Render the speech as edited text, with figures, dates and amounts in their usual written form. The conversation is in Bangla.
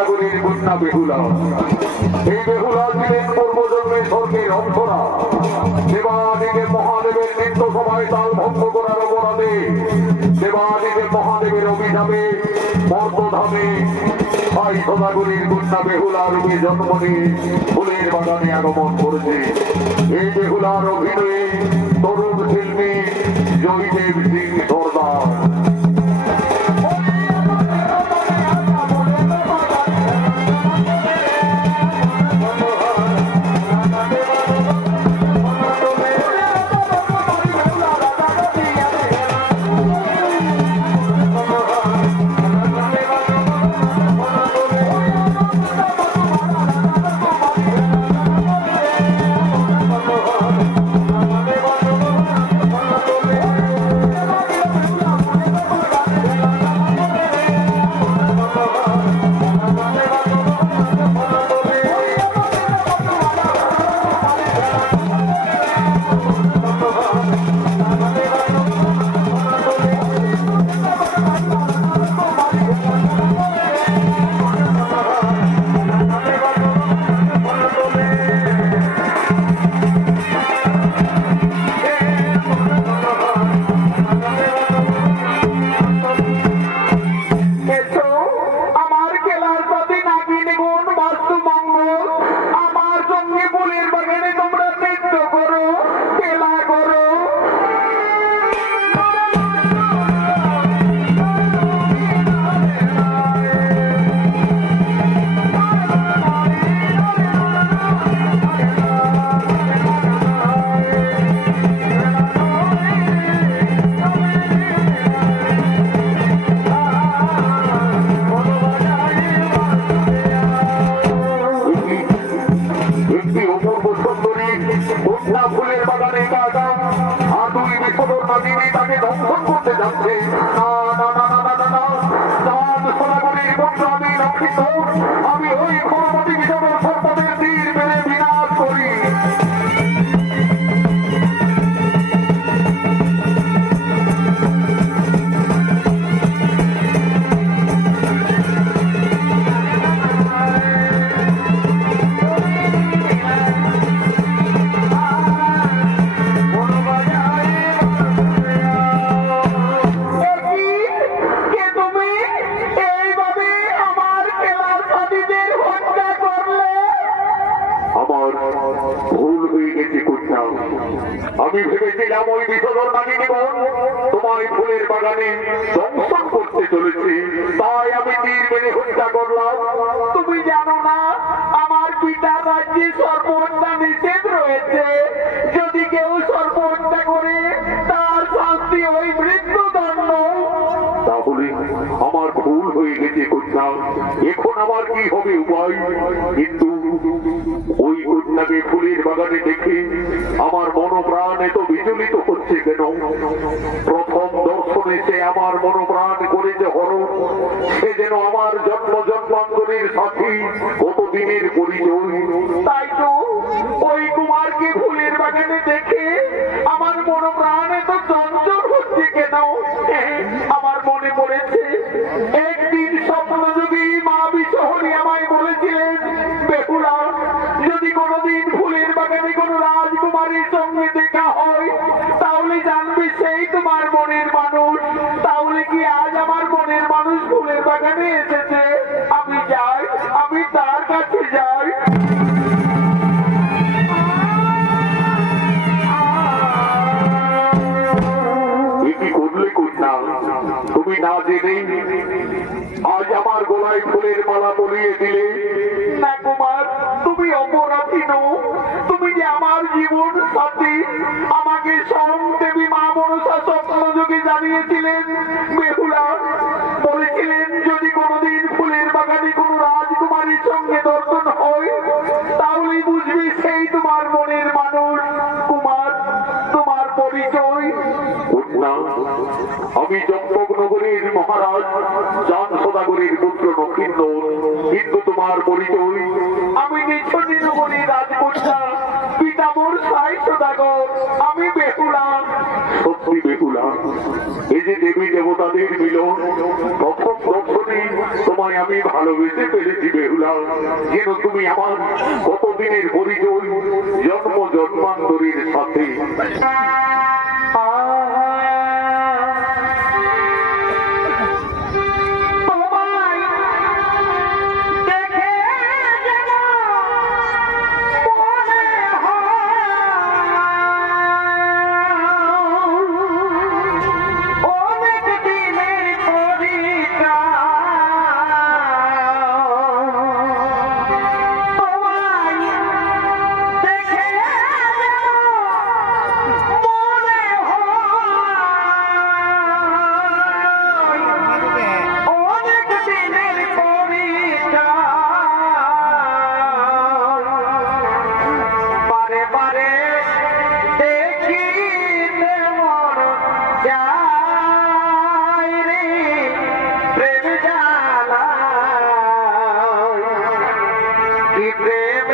সদাগরের কন্যা বেহুলা। এই বেহুলা ছিলেন পূর্বজন্মে স্বর্গের অপ্সরা। দেবাদিদেব মহাদেবের নিত্য সভায় তাল ভঙ্গ করার অপরাধে দেবাদিদেব মহাদেবের অভিশাপে মর্তধামে ভাই সদাগরের কন্যা বেহুলা রূপে জন্ম নিয়ে ফুলের বাগানে আগমন করেছে। এই বেহুলার অভিনয়ে তরুণ শিল্পী জয়দেব সিং সর্দার। আমি ওই ক্ষমতাকে বিধবা সম্পদের তীর মেরে বিনাশ করি। আমি ভেবেছিলাম ওই বিসর্জন নাগিনী বোন তোমায় ফুলের বাগানে দংশন করতে চলেছে, তাই আমি তীর মেরে হত্যা করলাম। তুমি জানো না আমার পিতার রাজ্যে সর্বহত্যা নিষেধ রয়েছে। যদি কেউ সর্বহত্যা করে তার শাস্তি ওই মৃত্যুদণ্ড। তাহলে আমার ভুল হয়ে গেছে কন্যা, এখন আমার কি হবে উপায়? কিন্তু ওই কন্যাকে ফুলের বাগানে দেখে আমার মনোপ্রাণ এত বিচলিত হচ্ছে কেন? প্রথম দর্শনে সে আমার মনোপ্রাণ করেছে হরণ। সে যেন আমার জন্ম জন্মান্তরের সাথী, কতদিনের পরিচয়। তাই তো ওই কুমারকে ফুলের বাগানে দেখে আমার মনোপ্রাণ এত চঞ্চল হচ্ছে কেন? আমার মনে পড়েছে একদিন স্বপ্নযোগী মা বিশ্বহরি আমায় বলেছিলেন, বেহুলা, যদি কোনোদিন ফুলের বাগানে কোনো রাজকুমারীর সঙ্গে দেখা হয় তাহলে জানবে সেই তোমার মনের মানুষ। তাহলে কি আজ আমার মনের মানুষ ফুলের বাগানে এসেছে? আমি যাই, আমি তার কাছে যাই। তুমি না জেনে আজ আমার গলায় ফুলের মালা পরিয়ে দিলে। না কুমার, তুমি অপরাধী নও। তুমি যে আমার জীবন সাথী। আমাকে স্বয়ং দেবী মা মনসা স্বপ্নযোগে জানিয়েছিলেন, বেহুলা, বলেছিলেন যদি কোনোদিন ফুলের বাগানে কোনো রাজকুমারীর সঙ্গে দর্শন হয় তাহলেই বুঝবে সেই তোমার মনের মানুষ। কুমার, তোমার পরিচয়? আমি জম্পকনগরের মহারাজ জান সদাগরের পুত্র নক্ষিন্দর। কিন্তু তোমার পরিচয়? আমি নিছনি নগরীর রাজকন্যা পিতামর সাই সদাগর। আমি বেহুলা। সত্য সত্যি বেহুলা, এই যে দেবী দেবতাদের মিলন, প্রথম দর্শনে তোমায় আমি ভালোবেসে ফেলেছি বেহুলা। যেন তুমি আমার কতদিনের পরিচয়, জন্ম জন্মান্তরের সাথে। প্রেম